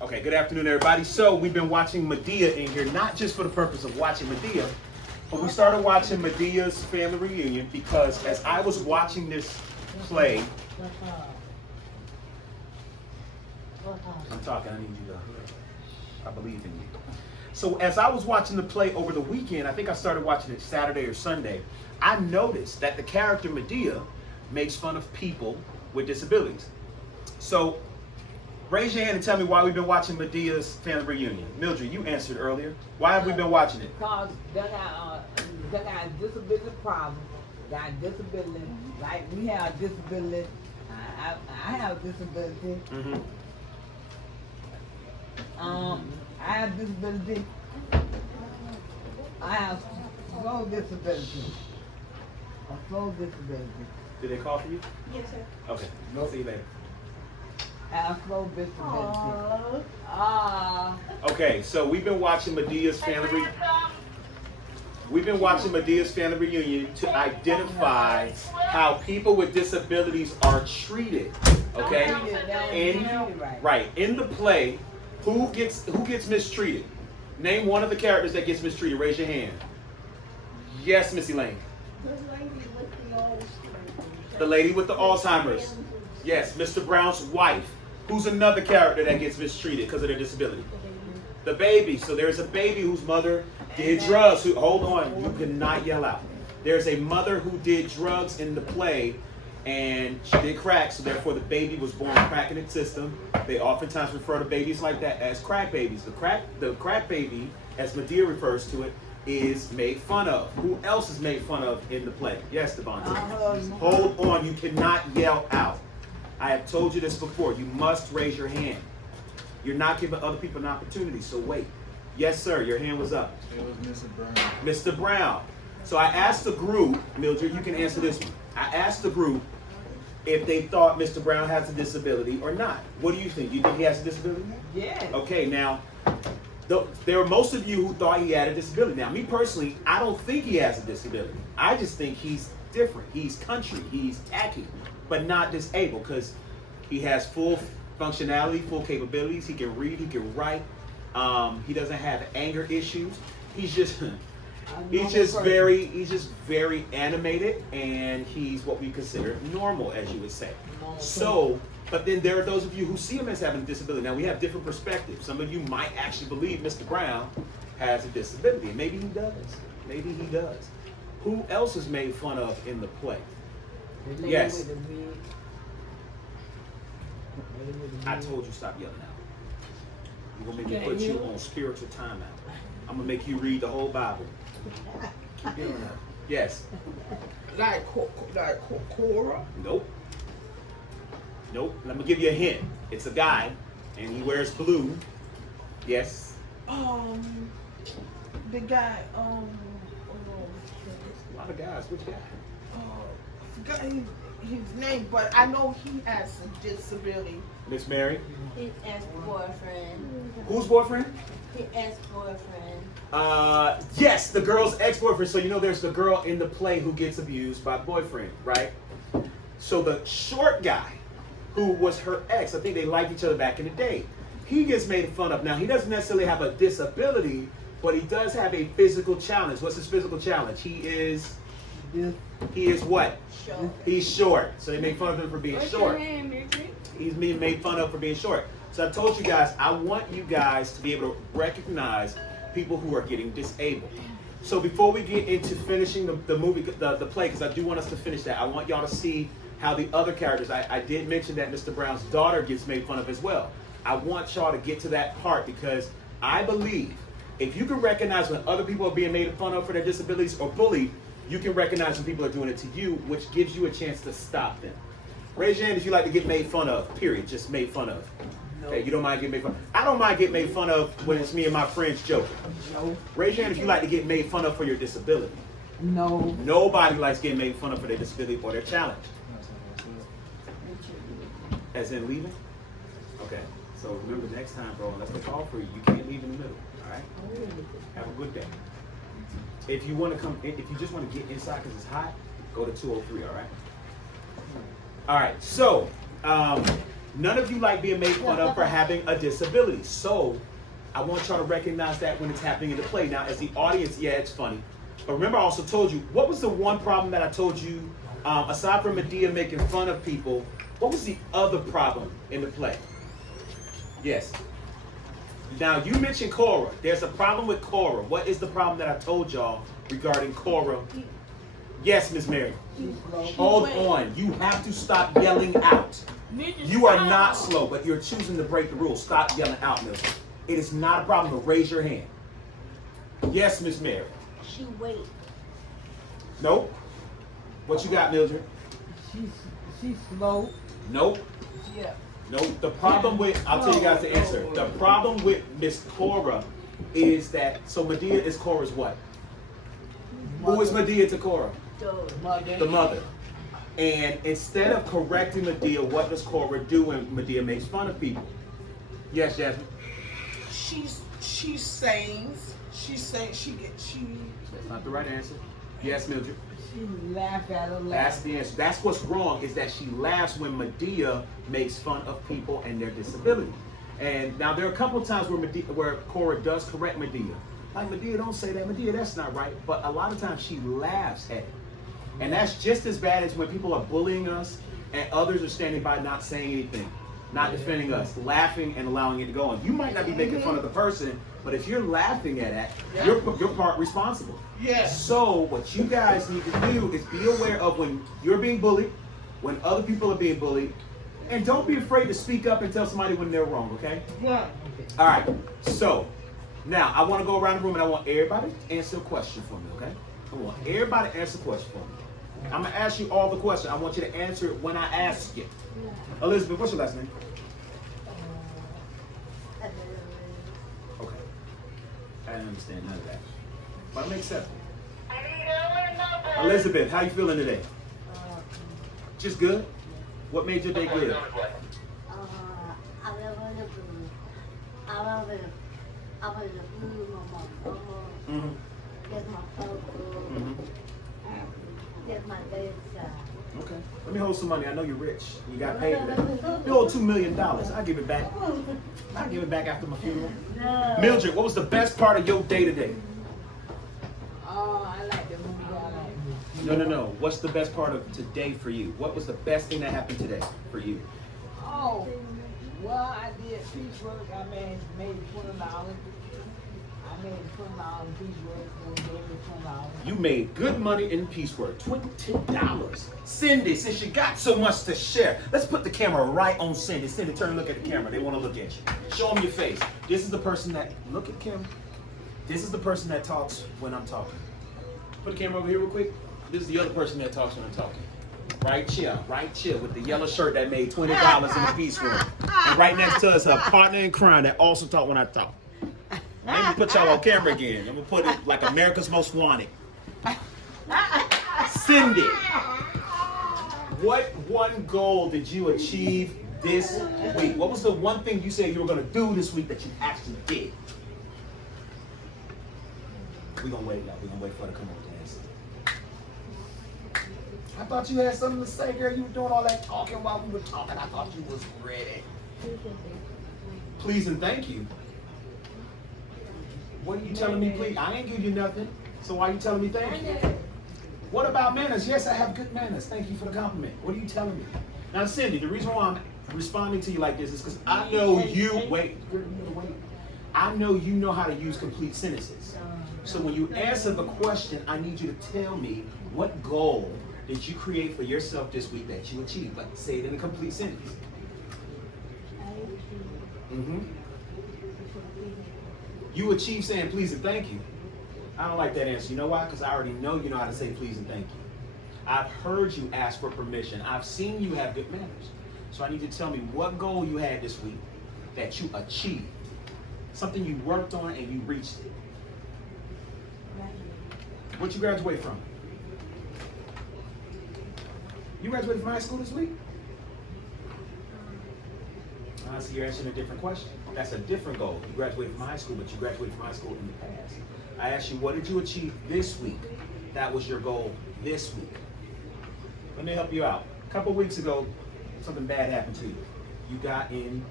Okay, good afternoon, everybody. So we've been watching Medea in here, not just for the purpose of watching Medea, but we started watching Medea's family reunion because as I was watching this play, I'm talking, I need you to, I believe in you. So as I was watching the play over the weekend, I think I started watching it Saturday or Sunday, I noticed that the character Medea makes fun of people with disabilities. So raise your hand and tell me why we've been watching Medea's family reunion. Mildred, you answered earlier. Why have we been watching it? Because they got a disability problem. Got disability, like we have disability. I have disability. Mm-hmm. I have disability. I have slow disability. A slow disability. Did they call for you? Yes, sir. Okay, we'll see you later. I have slow disability. Okay, so we've been watching Medea's family reunion to identify how people with disabilities are treated. Okay? In the play, who gets mistreated? Name one of the characters that gets mistreated. Raise your hand. Yes, Missy Lane. The lady with the Alzheimer's. Yes, Mr. Brown's wife. Who's another character that gets mistreated because of their disability? The baby. So there's a baby whose mother did drugs. Hold on, you cannot yell out. There's a mother who did drugs in the play, and she did crack, so therefore the baby was born crack in its system. They oftentimes refer to babies like that as crack babies. The crack baby, as Medea refers to it, is made fun of. Who else is made fun of in the play? Yes, Devontae. Hold on, you cannot yell out. I have told you this before. You must raise your hand. You're not giving other people an opportunity, so wait. Yes, sir, your hand was up. It was Mr. Brown. Mr. Brown. So I asked the group, Mildred, you can answer this one. I asked the group if they thought Mr. Brown has a disability or not. What do you think? You think he has a disability? Yes. Okay, now, there are most of you who thought he had a disability. Now, me personally, I don't think he has a disability. I just think he's different. He's country. He's tacky, but not disabled because he has full functionality, full capabilities. He can read. He can write. He doesn't have anger issues. He's just very animated, and he's what we consider normal, as you would say. So, but then there are those of you who see him as having a disability. Now we have different perspectives. Some of you might actually believe Mr. Brown has a disability. Maybe he does. Maybe he does. Who else is made fun of in the play? Yes. I told you stop yelling out. You're gonna make me put you on spiritual timeout. I'm gonna make you read the whole Bible. Keep yelling out. Yes. Like Cora? Nope. Nope. Let me give you a hint. It's a guy, and he wears blue. Yes. The guy, A lot of guys. Which guy? I forgot his name, but I know he has a disability. Miss Mary. His ex-boyfriend. Whose boyfriend? His ex-boyfriend. Yes, the girl's ex-boyfriend. So you know there's the girl in the play who gets abused by the boyfriend, right? So the short guy, who was her ex, I think they liked each other back in the day, he gets made fun of. Now, he doesn't necessarily have a disability, but he does have a physical challenge. What's his physical challenge? He is what? Short. He's short. So they make fun of him for being short. He's being made fun of for being short. So I told you guys, I want you guys to be able to recognize people who are getting disabled. So before we get into finishing the movie, the play, because I do want us to finish that, I want y'all to see how the other characters, I did mention that Mr. Brown's daughter gets made fun of as well. I want y'all to get to that part because I believe if you can recognize when other people are being made fun of for their disabilities or bullied, you can recognize when people are doing it to you, which gives you a chance to stop them. Raise your hand if you like to get made fun of, period, just made fun of. No. Okay, you don't mind getting made fun of. I don't mind getting made fun of when it's me and my friends joking. No. Raise your hand if you like to get made fun of for your disability. No. Nobody likes getting made fun of for their disability or their challenge. As in leaving? Okay. So remember next time, bro, unless they call for you, you can't leave in the middle. All right? Have a good day. If you want to come, if you just want to get inside because it's hot, go to 203. All right. All right. So None of you like being made fun of for having a disability. So I want y'all to recognize that when it's happening in the play. Now, as the audience, yeah, it's funny. But remember, I also told you, what was the one problem that I told you, aside from Medea making fun of people, what was the other problem in the play? Yes. Now, you mentioned Cora. There's a problem with Cora. What is the problem that I told y'all regarding Cora? Yes, Miss Mary. Hold on. You have to stop yelling out. You are not slow, but you're choosing to break the rules. Stop yelling out, Mildred. It is not a problem to raise your hand. Yes, Miss Mary. She wait. Nope. What you got, Mildred? She's slow. Nope. Yeah. Nope. The problem with, I'll tell you guys the answer. The problem with Miss Cora is that, so Medea is Cora's what? Who is Medea to Cora? The mother. And instead of correcting Medea, what does Cora do when Medea makes fun of people? Yes, Jasmine. She sings. That's not the right answer. Yes, Mildred. She laugh at her. That's the answer. That's what's wrong, is that she laughs when Medea makes fun of people and their disability. And now there are a couple of times where Cora does correct Medea. Like, Medea, don't say that. Medea, that's not right. But a lot of times she laughs at it. And that's just as bad as when people are bullying us and others are standing by not saying anything, not defending us, laughing and allowing it to go on. You might not be making fun of the person, but if you're laughing at it, you're part responsible. Yes. So what you guys need to do is be aware of when you're being bullied, when other people are being bullied, and don't be afraid to speak up and tell somebody when they're wrong, okay? Yeah. All right, so now I want to go around the room and I want everybody to answer a question for me, okay? I want everybody to answer a question for me. I'm going to ask you all the questions. I want you to answer it when I ask you. Elizabeth, what's your last name? Okay. I didn't understand none of that. But it makes sense. Elizabeth, how you feeling today? Just good? What made your day good? Mm-hmm. Get my baby shot. Okay. Let me hold some money. I know you're rich. You got paid today. You owe $2 million. I'll give it back. I'll give it back after my funeral. No. Mildred, what was the best part of your day today? Oh, I like the movie. I like it. No. What's the best part of today for you? What was the best thing that happened today for you? Oh, well, I did piecework. I made $20. I made $20 piecework. And gave me $20. You made good money in piecework. $20. Cindy, since you got so much to share, let's put the camera right on Cindy. Cindy, turn and look at the camera. They want to look at you. Show them your face. This is the person that, look at the camera. This is the person that talks when I'm talking. Put the camera over here real quick. This is the other person that talks when I'm talking. Right here with the yellow shirt that made $20 in the piecework. And right next to us, her partner in crime that also talk when I talk. I'm gonna put y'all on camera again. I'm gonna put it like America's Most Wanted. Cindy, what one goal did you achieve this week? What was the one thing you said you were gonna do this week that you actually did? We're gonna wait now. We're gonna wait for her to come over to answer. I thought you had something to say, girl. You were doing all that talking while we were talking. I thought you was ready. Please and thank you. What are you telling me, please? I ain't give you nothing, so why are you telling me thank you? What about manners? Yes, I have good manners. Thank you for the compliment. What are you telling me? Now, Cindy, the reason why I'm responding to you like this is because I know you, wait. I know you know how to use complete sentences. So when you answer the question, I need you to tell me what goal did you create for yourself this week that you achieved? But say it in a complete sentence. Mm-hmm. You achieve saying please and thank you. I don't like that answer. You know why? Because I already know you know how to say please and thank you. I've heard you ask for permission. I've seen you have good manners. So I need you to tell me what goal you had this week that you achieved. Something you worked on and you reached it. What'd you graduate from? You graduated from high school this week? I see you're answering a different question. That's a different goal. You graduated from high school, but you graduated from high school in the past. I asked you, what did you achieve this week? That was your goal this week. Let me help you out. A couple weeks ago, something bad happened to you. You got in.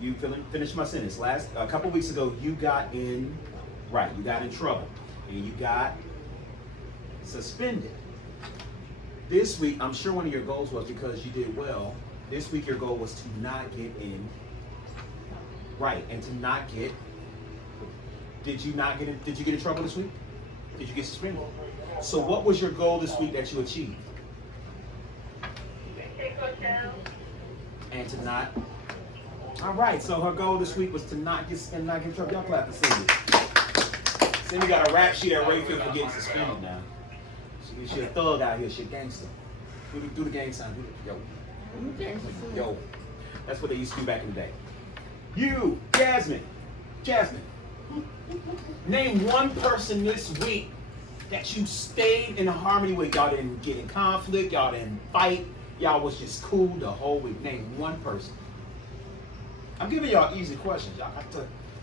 You finish my sentence. A couple weeks ago, you got in. Right. You got in trouble, and you got suspended. This week, I'm sure one of your goals was because you did well. This week, your goal was to not get in. Right, and to not get. Did you get in trouble this week? Did you get suspended? So what was your goal this week that you achieved? And to not. All right, so her goal this week was to not get in trouble. Y'all clap for Cindy. Cindy got a rap sheet at Rayfield for getting suspended now. She a thug out here. She a gangster. Do the gang sign. Yo. Yo. That's what they used to do back in the day. You, Jasmine. Name one person this week that you stayed in harmony with. Y'all didn't get in conflict. Y'all didn't fight. Y'all was just cool the whole week. Name one person. I'm giving y'all easy questions. Y'all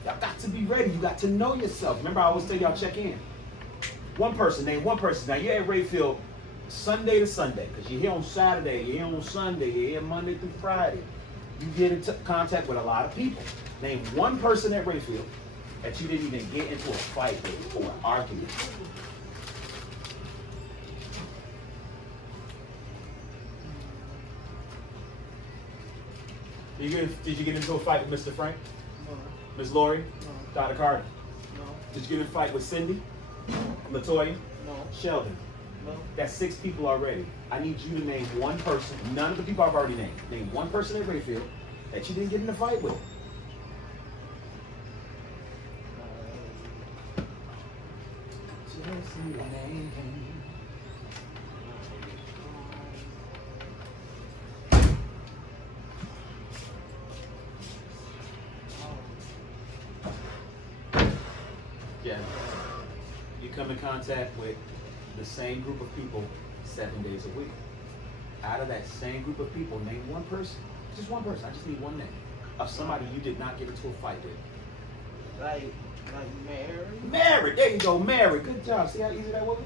got to be ready. You got to know yourself. Remember, I always tell y'all check in. One person. Name one person. Now you're at Rayfield Sunday to Sunday because you're here on Saturday. You're here on Sunday. You're here Monday through Friday. You get into contact with a lot of people. Name one person at Rayfield that you didn't even get into a fight with or an argument. Did you get into a fight with Mr. Frank? No. Ms. Lori? No. Dr. Carter? No. Did you get in a fight with Cindy? Latoya? No. Sheldon? No. That's 6 people already. I need you to name one person. None of the people I've already named. Name one person at Rayfield that you didn't get in a fight with. Just your name. Yeah. You come in contact with the same group of people 7 days a week. Out of that same group of people, name one person. Just one person. I just need one name of somebody you did not get into a fight with. Like married? Married. There you go. Married. Good job. See how easy that was?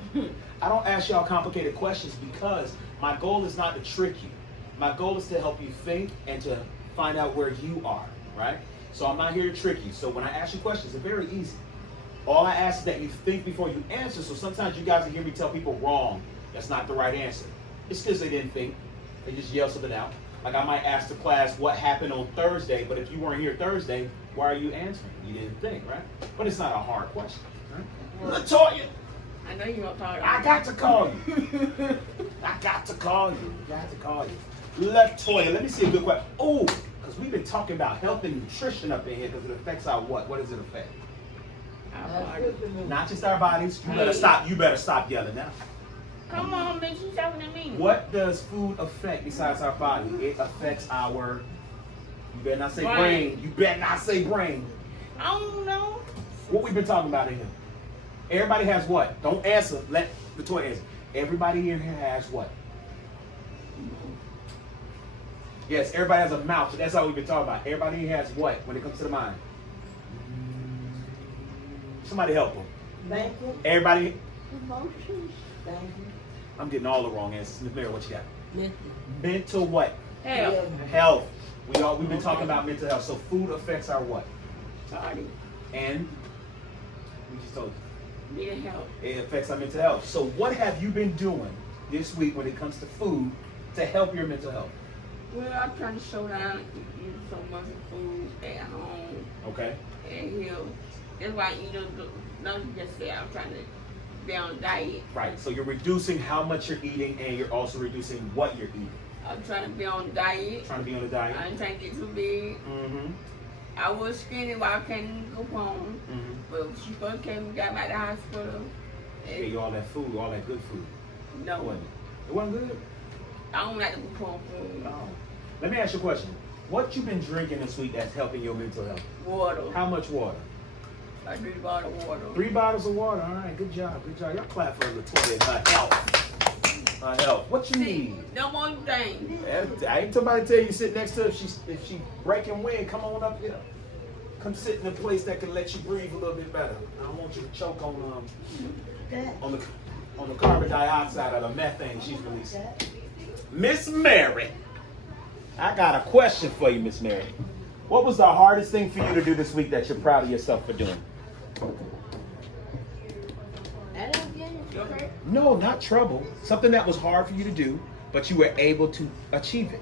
I don't ask y'all complicated questions because my goal is not to trick you. My goal is to help you think and to find out where you are, right? So I'm not here to trick you. So when I ask you questions, they're very easy. All I ask is that you think before you answer. So sometimes you guys will hear me tell people wrong. That's not the right answer. It's because they didn't think. They just yell something out. Like I might ask the class what happened on Thursday, but if you weren't here Thursday, why are you answering? You didn't think, right? But it's not a hard question, right? Latoya! I know you won't talk. I got to call you. I got to call you. Latoya, let me see a good question. Oh, because we've been talking about health and nutrition up in here because it affects our what? What does it affect? Not just our bodies. You better stop. You better stop yelling now. Come on, bitch, you talking to me. What does food affect besides our body? It affects our. You better not say brain. You better not say brain. I don't know. What we've been talking about in here. Everybody has what? Don't answer. Let Latoya answer. Everybody in here has what? Yes, everybody has a mouth. So that's all we've been talking about. Everybody here has what when it comes to the mind? Somebody help them. Thank you. Everybody. Emotions. Thank you. I'm getting all the wrong answers. Ms. Mary, what you got? Mental. Mental what? Hell. Health. We've been talking about mental health. So food affects our what? Body. And we just told you. Need help. It affects our mental health. So what have you been doing this week when it comes to food to help your mental health? Well, I'm trying to slow down eating so much food at home Okay. and heal. That's why don't just say I'm trying to be on a diet. Right. So you're reducing how much you're eating and you're also reducing what you're eating. I'm trying to be on a diet. Trying to be on a diet. I ain't trying to get too big. Mm-hmm. I was skinny while I came go home. Mm-hmm. But when she first came and got me out of the hospital. Gave you all that food, all that good food. No. Wasn't it? It wasn't good? I don't like to cook food. No. Let me ask you a question. What you been drinking this week that's helping your mental health? Water. How much water? I drink a bottle of water. 3 bottles of water. All right, good job, good job. Y'all clap for Latoya. Her health. Her health. What you need? No one thing. I ain't somebody tell you sit next to her. If she breaking wind, come on up here. Come sit in a place that can let you breathe a little bit better. I don't want you to choke on the carbon dioxide or the methane she's releasing. Miss Mary. I got a question for you, Miss Mary. What was the hardest thing for you to do this week that you're proud of yourself for doing? I don't get it. Okay. No, not trouble. Something that was hard for you to do, but you were able to achieve it.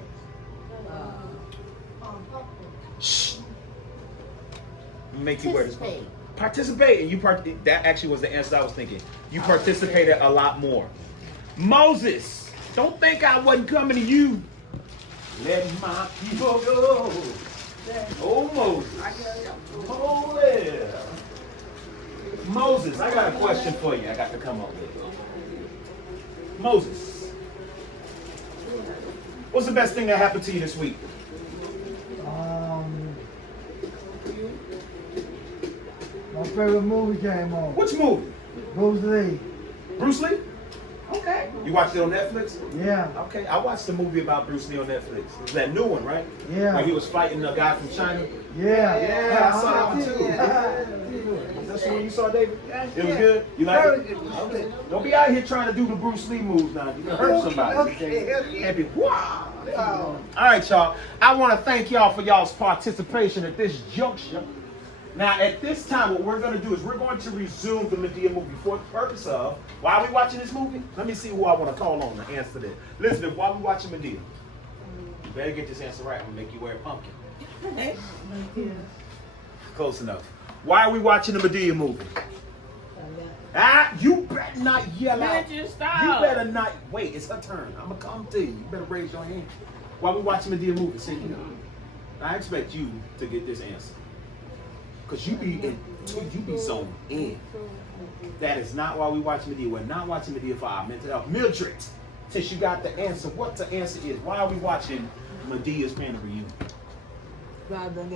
Shh. Make you wear this. Participate. And that actually was the answer I was thinking. You participated a lot more. Moses, don't think I wasn't coming to you. Let my people go. Oh, Moses. Oh, yeah. Moses, I got a question for you. I got to come up with. Moses, what's the best thing that happened to you this week? My favorite movie came on. Which movie? Bruce Lee. Bruce Lee? Okay. You watched it on Netflix? Yeah. Okay. I watched the movie about Bruce Lee on Netflix. It's that new one, right? Yeah. Like he was fighting a guy from China. Yeah. Yeah, I saw that one too. That's the one you saw, David? It was good? You like it? Okay. Don't be out here trying to do the Bruce Lee moves now. You can hurt somebody. And be, wow. All right, y'all. I want to thank y'all for y'all's participation at this juncture. Now, at this time, what we're going to do is we're going to resume the Medea movie for the purpose of, why are we watching this movie? Let me see who I want to call on to answer this. Elizabeth, why are we watching Medea? You better get this answer right. I'm going to make you wear a pumpkin. Close enough. Why are we watching the Medea movie? You better not yell out. Man, just stop. You better not. Wait, it's her turn. I'm going to come to you. You better raise your hand. Why are we watching Medea movie? See, I expect you to get this answer. Because you be zoned in. That is not why we watch Medea. We're not watching Medea for our mental health. Mildred, since you got the answer, what the answer is? Why are we watching Medea's family reunion? Rather than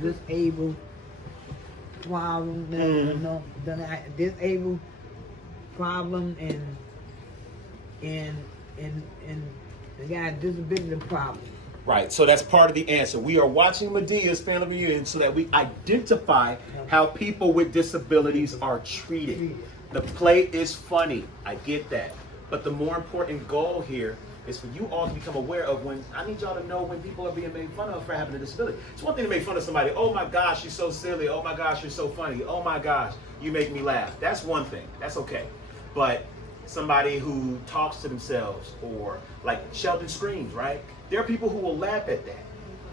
disabled problem, disabled problem, and they got a disability problem. Right, so that's part of the answer. We are watching Medea's family reunion so that we identify how people with disabilities are treated. The play is funny, I get that. But the more important goal here is for you all to become aware of when, I need y'all to know when people are being made fun of for having a disability. It's one thing to make fun of somebody, oh my gosh, you're so silly, oh my gosh, you're so funny, oh my gosh, you make me laugh. That's one thing, that's okay. But somebody who talks to themselves, or like Sheldon screams, right? There are people who will laugh at that.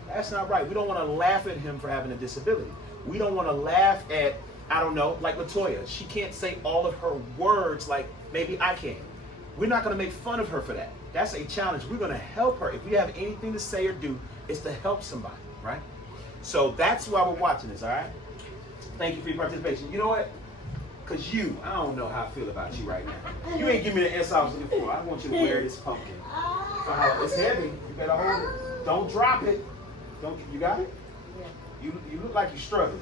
That's not right. We don't want to laugh at him for having a disability. We don't want to laugh at, I don't know, like LaToya. She can't say all of her words like maybe I can. We're not going to make fun of her for that. That's a challenge. We're going to help her. If we have anything to say or do, it's to help somebody, right? So that's why we're watching this, all right? Thank you for your participation. You know what? Because I don't know how I feel about you right now. You ain't give me the answer I was looking for. I want you to wear this pumpkin. It's heavy. You better hold it. Don't drop it. You got it? You look like you're struggling.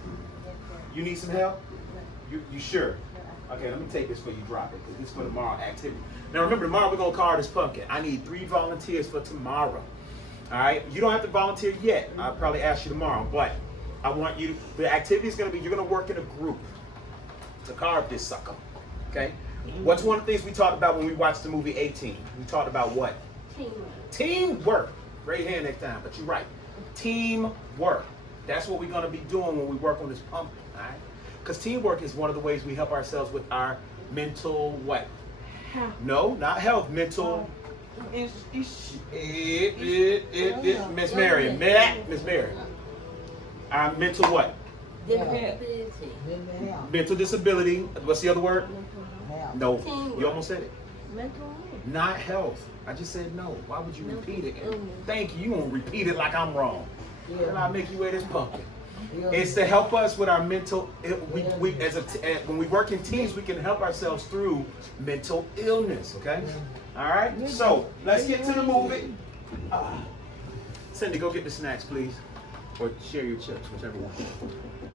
You need some help? You sure? Okay, let me take this before you drop it, because this is for tomorrow activity. Now remember, tomorrow we're going to carve this pumpkin. I need 3 volunteers for tomorrow. All right? You don't have to volunteer yet. I'll probably ask you tomorrow, but I want you, the activity is going to be, you're going to work in a group to carve this sucker. Okay? What's one of the things we talked about when we watched the movie 18? We talked about what? Teamwork. Great hand next time, but you're right. Teamwork. That's what we're going to be doing when we work on this pumpkin, all right? Because teamwork is one of the ways we help ourselves with our mental what? No, not health. Mental. Miss Mary. Miss Mary. Our mental what? Disability. Mental disability. What's the other word? No. Teamwork. You almost said it. Mental health. Not health. I just said no. Why would you repeat it? Thank you. You won't repeat it like I'm wrong. And I'll make you wear this pumpkin. It's to help us with our mental. When we work in teams, we can help ourselves through mental illness. Okay. All right. So let's get to the movie. Cindy, go get the snacks, please, or share your chips, whichever one.